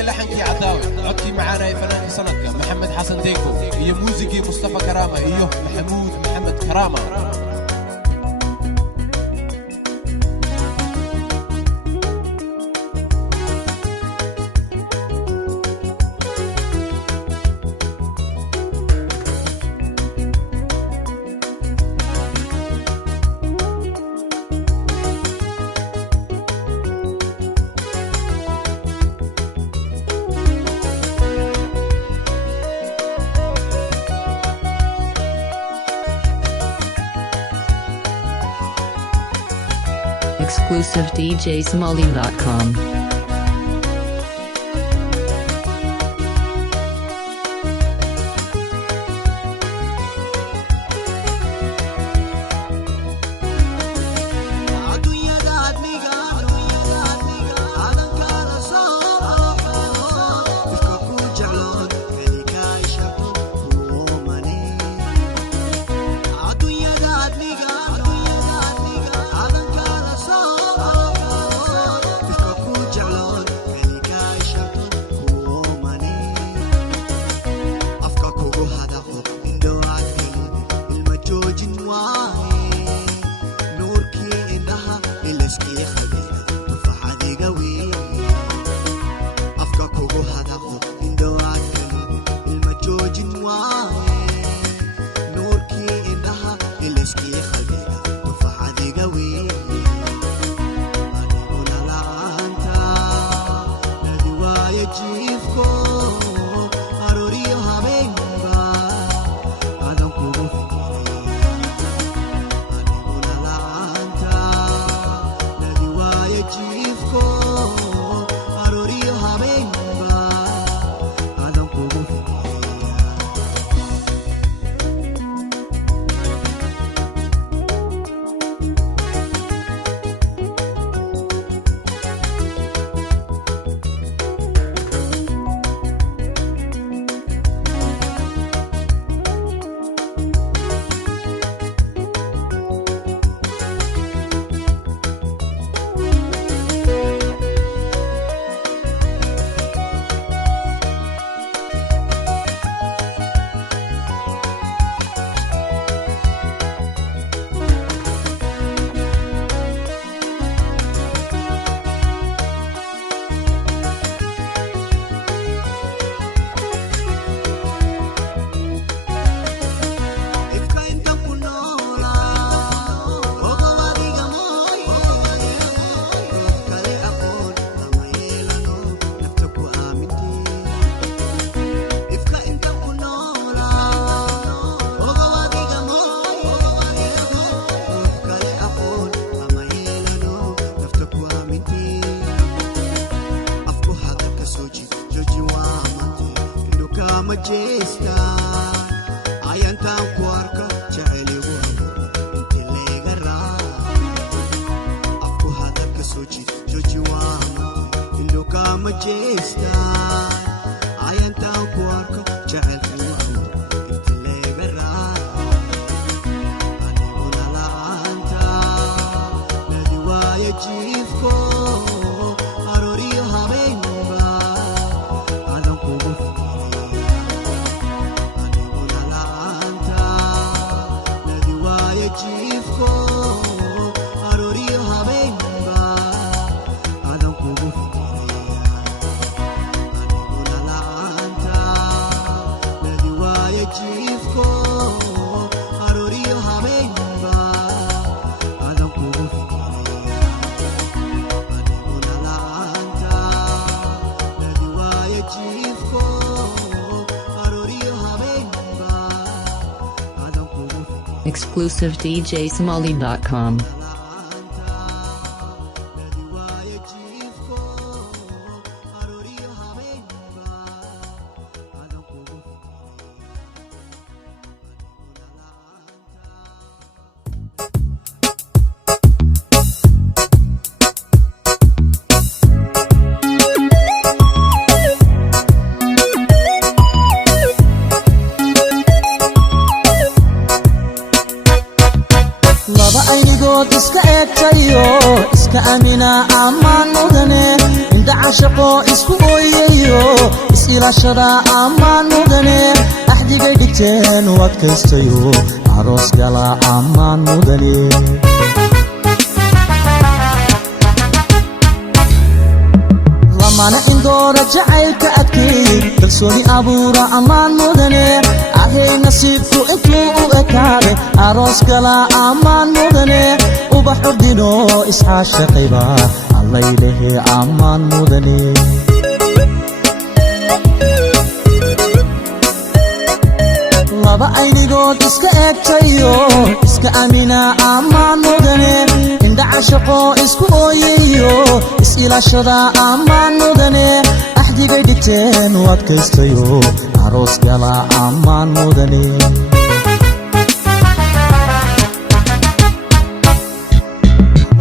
iyo laxankii cadaawe codkii macaanay fanaanka sanadka maxamed xasan deeko iyo muusigii mustafa karaama iyo maxamuud maxamed karaama. Exclusive DJSmolly.com. Exclusive DJSmolly.com. iska eegtayo iska amina amaan mudane inda cashaqo isku ooyayo is-ilaashada ammaan mudane axdigay dhigteen u adkaystayo aroos gala ammaan mudane lamana indoora jacaylka adkeey kalsooni abuura ammaan mudane ahay nasiibku intuu u ekaade aroos gala ammaan mudane ubax ordino iscaashaqayba allaylehe ammaan mudane laba aynigood iska eegtayo iska amina ammaan mudane indha cashaqo isku ooyayo is-ilaashada ammaan mudane axdigay dhigteen u adkaystayo aroos gala ammaan mudane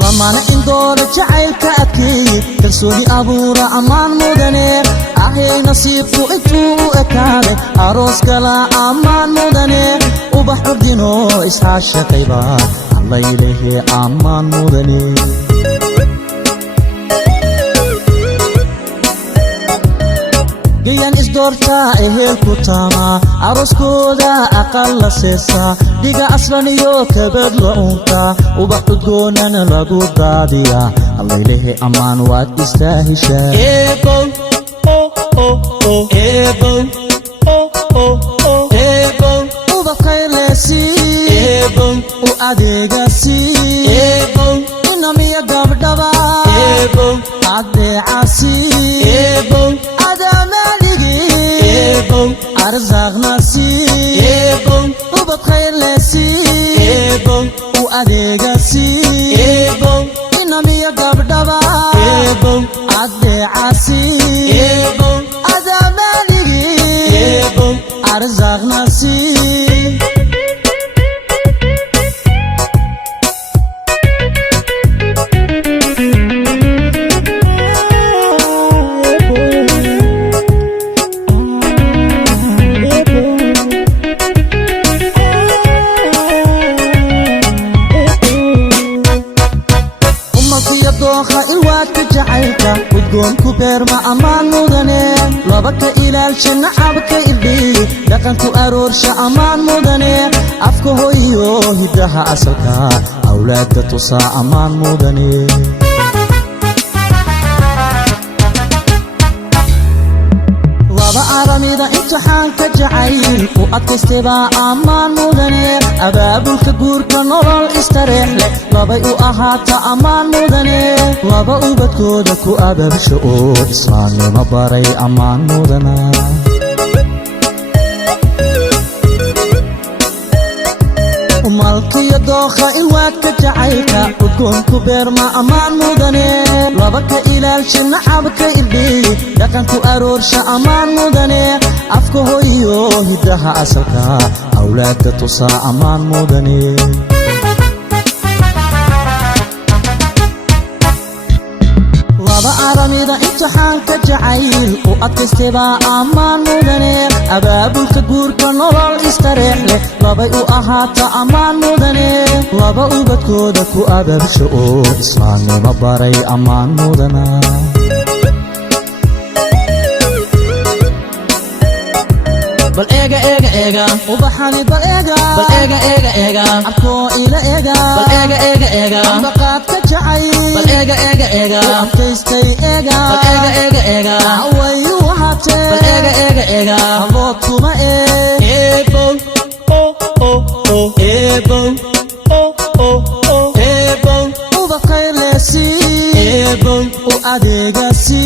lamana indoora jacaylka adkeey kalsooni abuura ammaan mudane ahay nasiibku intuu u ekaade aroos gala ammaan mudane ubax ordino iscaashaqayba allaylehe ammaan mudane gayan isdoortaa ehelku taama arooskooda aqal la seesa dhiga aslan iyo kabad la unta ubax udgoonana lagu daadiya allaylehe ammaan waad istaahishaa ubax kaylesi u adeegasi inamiya gabdhaba adeecasi arzaqnasi ubad khaylesi u adeegasi inamiya gabdhaba adeecasi adamaligi arzaqnasi ilwaadka jacaylka udgoonku beerma ammaan mudane labaka ilaalsha nacabka irdhiy dhaqanku aroorsha ammaan mudane afka hoyo hiddaha asalka awlaadka tusaa ammaan mudane laba aramida imtixaanka jacayl u adkaystayba ammaan mudane abaabulka guurka nolol istareex leh labay u ahaata ammaan mudane laba ubadkooda ku abaabsha oo islaamnimo baray ammaan mudana malkiyo dookha ilwaadka jacaylka udgoonku beerma ammaan mudane laba ka ilaalsha nacabka irdhiy dhaqanku aroorsha ammaan mudane afka hoyo hiddaha asalka awlaadka tusaa ammaan mudane laba aramida imtixaanka jacayl u adkaystayba ammaan mudane abaabulka guurka nolol istareex leh labay u ahaata ammaan mudane laba ubadkooda ku abaabsha oo islaamnimo baray ammaan mudana bal eega ubaxani bal eega abkoo ila eega ambaqaadka jacayl bal eega adkaystay eega wayu wahatee abood kuma ubax kaylesi u adeegasi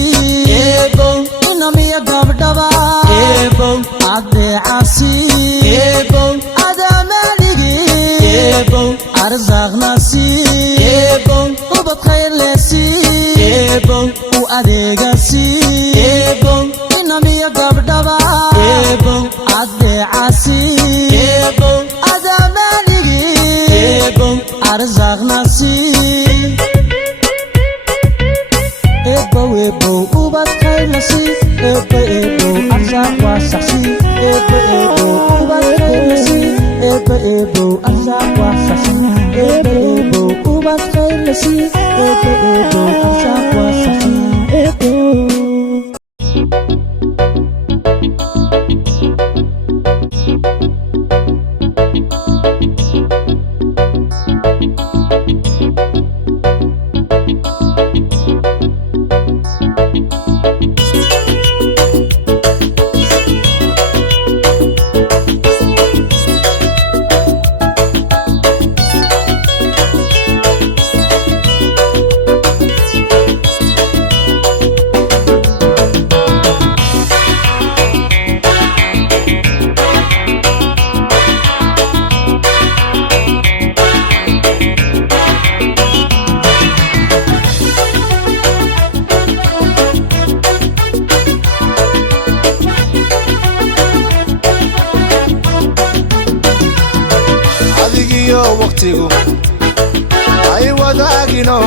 inamiya gabdhaba adeecasi adamaligi arzaqnasi ubad khaylesi u adeegasi inamiya gabdhaba adeecasi adamaligi arzaqnasi ebo ubad khaylesi ebo arzaq wasaxsi ebo ubad khaylesi ebo arzaq wasaxsi ebo ubad khaylesi ebo arzaq wasaxsi waqtigu ay wadaagino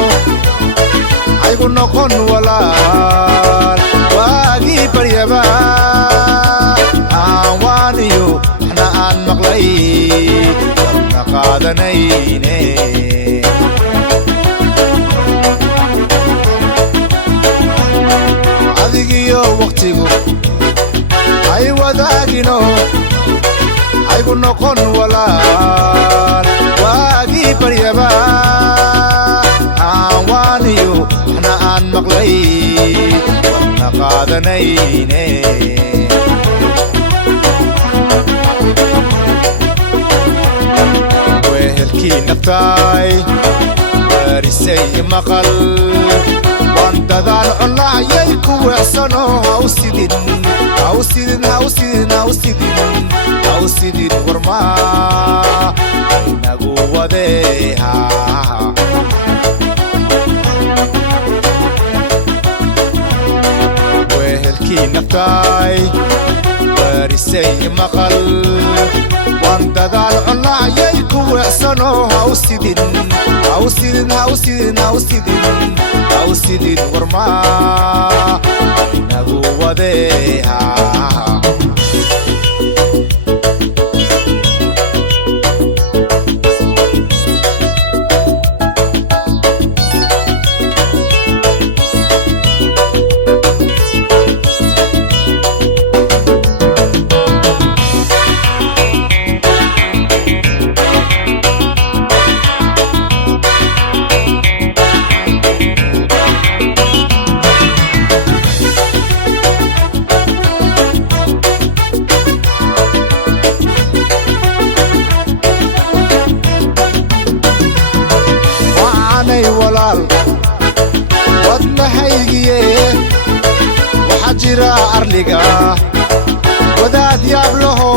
aygu noqon walaal waagii baryaba aan waaniyo waxna aan maqlay warna qaadanayne adigiyo waqtigu ay wadaagino aygu noqon walaal waagii baryaba aan waaniyo waxna aan maqlay warna qaadanayne wehelkii naftaay waarisay maqal waan dadaan cunahayay ku weecsano hawsidin warmaa inagu wadeeha wehelkii naftaay waarisay maqal waan dadaan cunahayay ku weecsano hawsidin warmaa inagu wadeeha walaal wadnahaygiye waxaa jira arliga wadaad yaab laho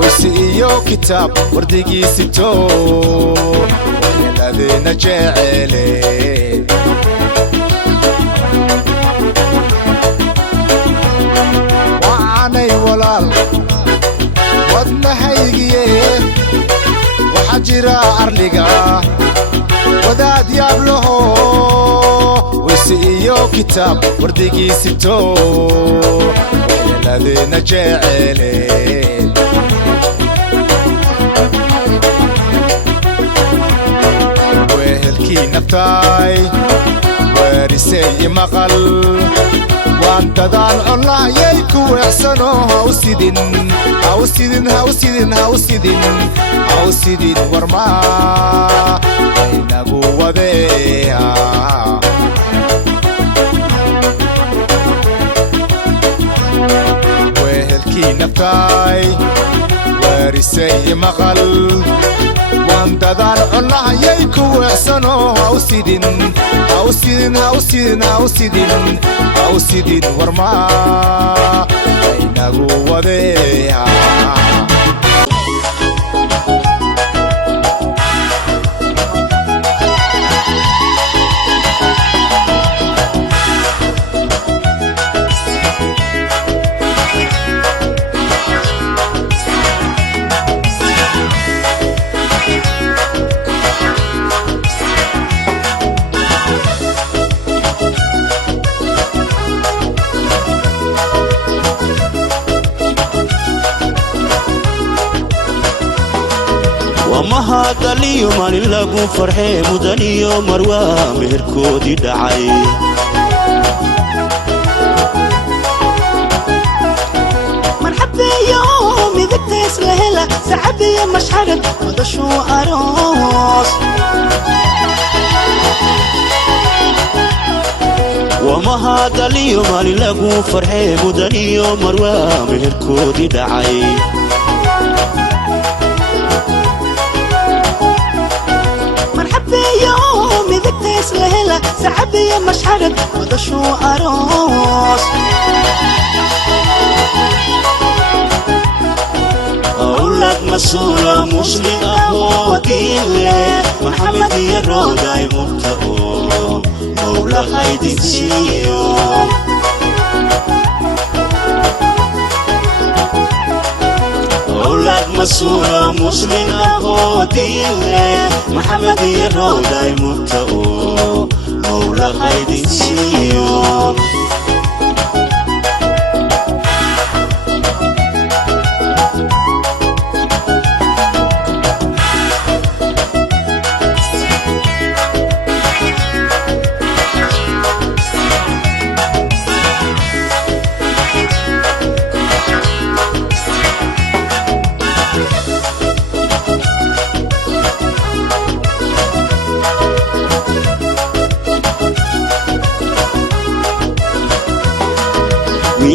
weyse iyo kitaab wardigiisito waxyeeladeena jecele waanay walaal wadnahaygiye waxaa jira arliga wadaad yaab laho weyse iyo kitaab wardigiisito waxyeeladeena jecele wehelkii naftaay waarisay maqal waan dadaan cunahayay ku weecsano hawsidin warmaa inagu wadeeha wehelkii naftaay waarisay maqal waan dadaan cunahayay ku weecsano hawsidin warmaa inagu wadeeha mahadaliyo maalin lagu farxee mudaniyo marwaa meherkoodii dhacay marxabeeyo midagtays la hela sacabiya mashxarad madashuu aroos wamahadaliyo maalin lagu farxee mudaniyo marwaa meherkoodii dhacay midagtays la hela sacabiya mashxarad madashuu aroos أولاد مسؤولة مسلم أهو وكيلة محمد يروداي مبتئو مولا خيدي تسيو أولاد مسؤول مسلم أهودي محمد يرودا يمتقو مولا خيد سيو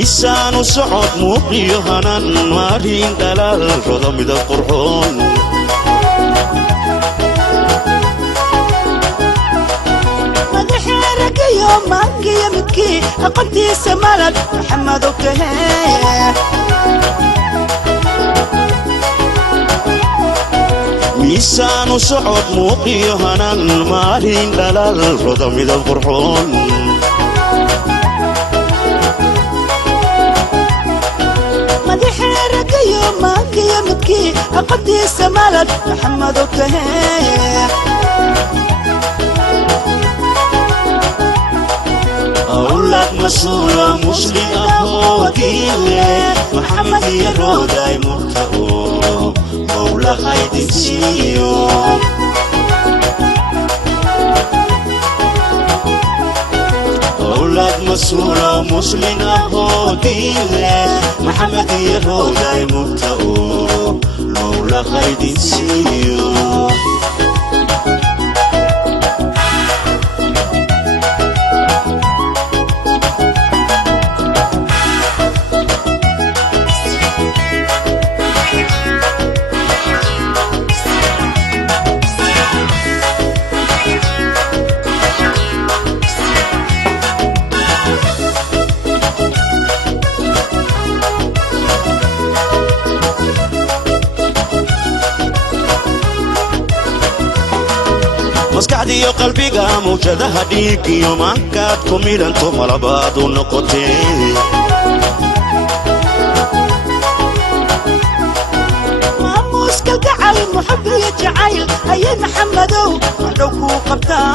ميسان صعود موقي هنان مارين دلال رضم ذا القرحون مدح رقي يوم مانقي يمكي أقنتي سمالك محمد وكهيه ميسان صعود موقي هنان مارين دلال رضم ذا القرحون مانك يا متكي أقدي سمالك محمد وكهيه أولاد مسؤول مسلم أهودي محمد يرودا يمتقو مولا خيد سيو أولاد مسؤول مسلم أهودي محمد يرودا يمتقو مولا خيد سيو مسكعدي قلبي قام وجدها ديك يوم أنكاد كميل أنتم على بعض النقطين ماموس كالقعل محب يجعل أي محمدو مدوكو قبتا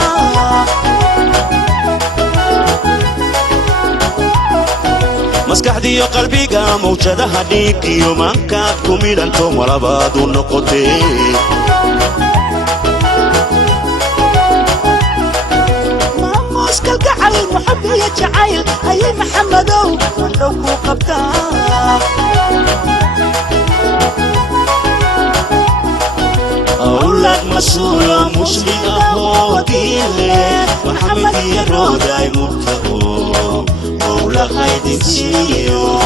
مسكعدي قلبي قام وجدها ديك يوم أنكاد كميل أنتم على بعض النقطين كالقعل المحب يجعل أي محمدو مدوكو قبتا أولاد مسؤول مسلم أهودي محمد يرودا يمتقو مولا خيد سيو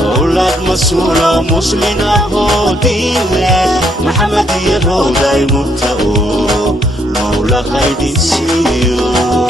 أولاد مسؤول مسلم أهودي محمد يرودا يمتقو مولا خيد سيو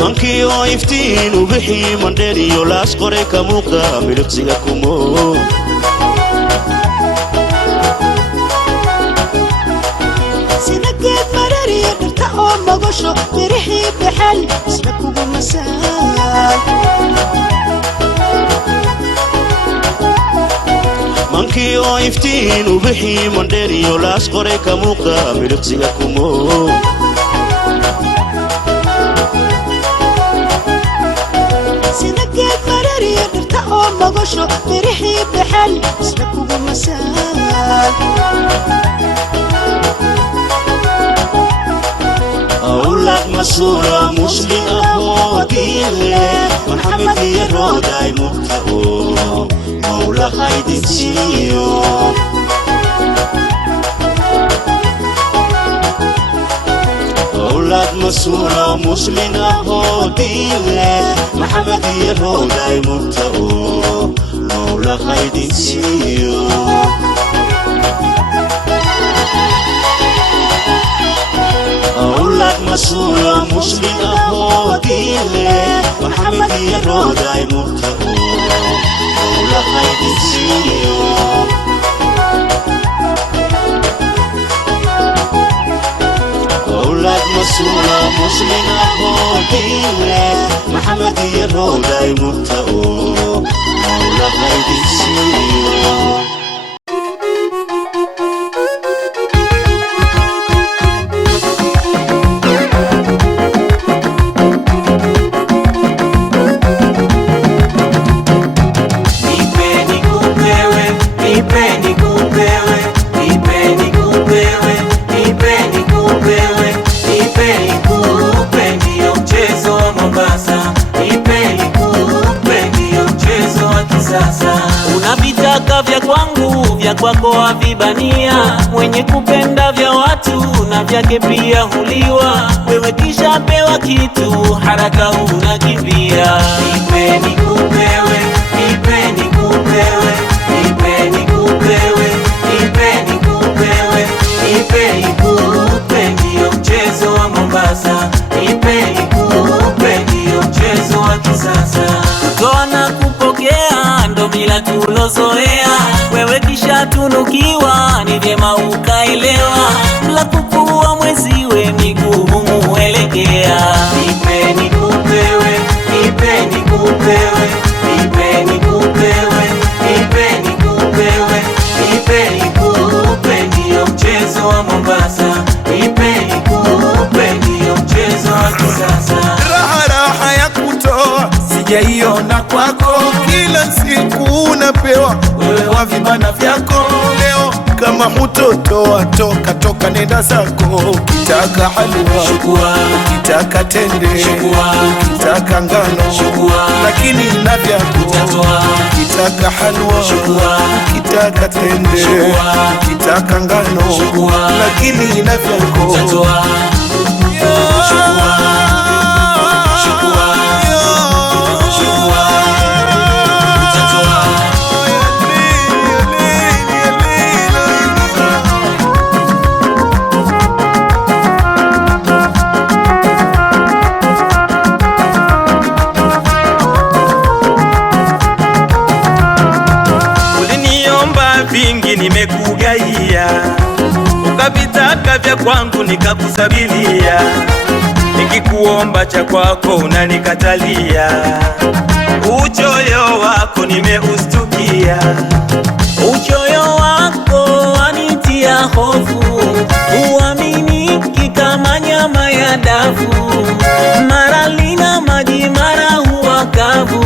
منكي ويفتين وبحي من ديري ولاس قريكا موقدا ملقسيها كمو سنكيت مراري نرتقو مغشو بريحي بحل سنكو بمسال منكي ويفتين وبحي من ديري ولاس قريكا موقدا ملقسيها كمو سنكيت مراري نرتقو مغشو بريحي بحل سنكو بمسال أولاد مسؤول مسلم أهودي محمد يرودا يمتقو مولا خيد سيو أولاد مسؤول مسلم هوديله محمد يهوداي مبتغو مولا خيد سيو أولاد مسؤول مسلم هوديله محمد يهوداي مبتغو مولا خيد سيو أولاد مسؤول مسلم هوديله محمد يهوداي مبتغو مولا خيد سيو Vya kwangu vya kwako havibania, mwenye kupenda vya watu na vyake pia huliwa. Wewe kisha pewa kitu haraka unakimbia. Nipe nikupewe, nipe nikupewe, nipe nikupewe, nipe nikupewe, nipe nikupe, ndio mchezo wa Mombasa. Nipe nikupe, ndio mchezo wa kisasa. Kutoa na kupokea ndo mila tulozoea. Wewe kisha tunukiwa ni vyema ukaelewa. Mla kukuwa mweziwe miguu muelekea. Nipe nikupewe, nipe nikupewe, nipe nikupewe, nipe nikupewe, nipe nikupe, ndio mchezo wa Mombasa. Nipe nikupe, ndio mchezo wa kisasa. Raha ya kutoa sijaiona kwako, kila siku unapewa wewe wa vibana vyako. Leo kama hutotoa toka nenda zako. Ukitaka halwa shukua, ukitaka tende shukua, ukitaka ngano shukua, lakini na vyako utatoa. Ukitaka halwa shukua, ukitaka tende shukua, ukitaka ngano shukua, lakini na vyako utatoa. Shukua, shukua, shukua, utatoa. Uliniomba vingi nimekugaia, ukavitaka vya kwangu nikakusabilia. Nikikuomba cha kwako unanikatalia. Uchoyo wako nimeustukia. Uchoyo wako wanitia hofu, uaminiki kama nyama ya dafu. Mara lina maji mara huwa kavu,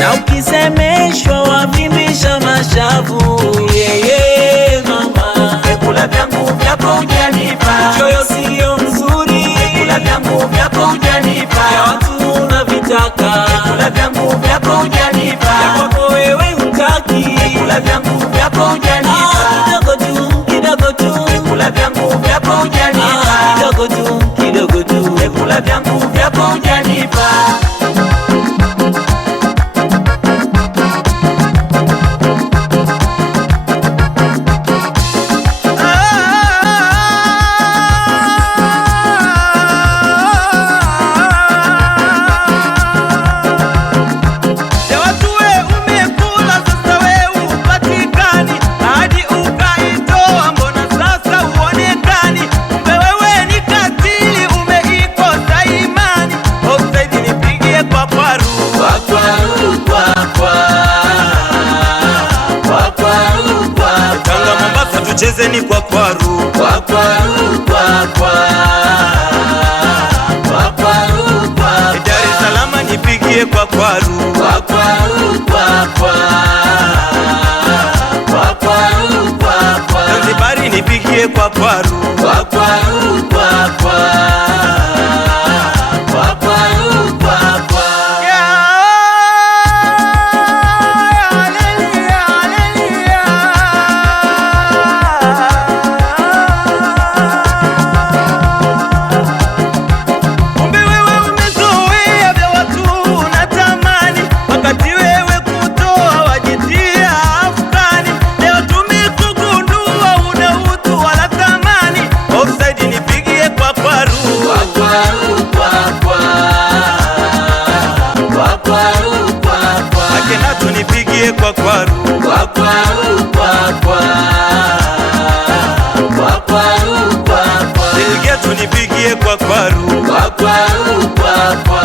na ukisemeshwa wavimbisha mashavu. Yeye mama, vyakula vyangu vyako hujanipa. Uchoyo sio mzuri, vyakula vyangu vyako hujanipa. Ya watu unavitaka, vyakula vyangu vyako hujanipa. Ya kwako wewe hutaki, vyakula vyangu vyako hujanipa. Kidogo tu, kidogo tu, vyakula vyangu vyako hujanipa. Kidogo tu, kidogo tu, vyakula vyangu vyako hujanipa. Tuchezeni kwa kwaru, kwa kwaru, kwa kwa, kwa kwaru, kwa. Dar es Salaam nipigie kwa kwaru, kwa kwaru, kwa kwa, kwa kwaru, kwa kwa. Zanzibari nipigie kwa kwaru, kwa kwaru, kwa kwa, kwa kwaru, kwa kwa. Delgeto nipigie kwa kwaru. Kwa kwaru, kwa kwa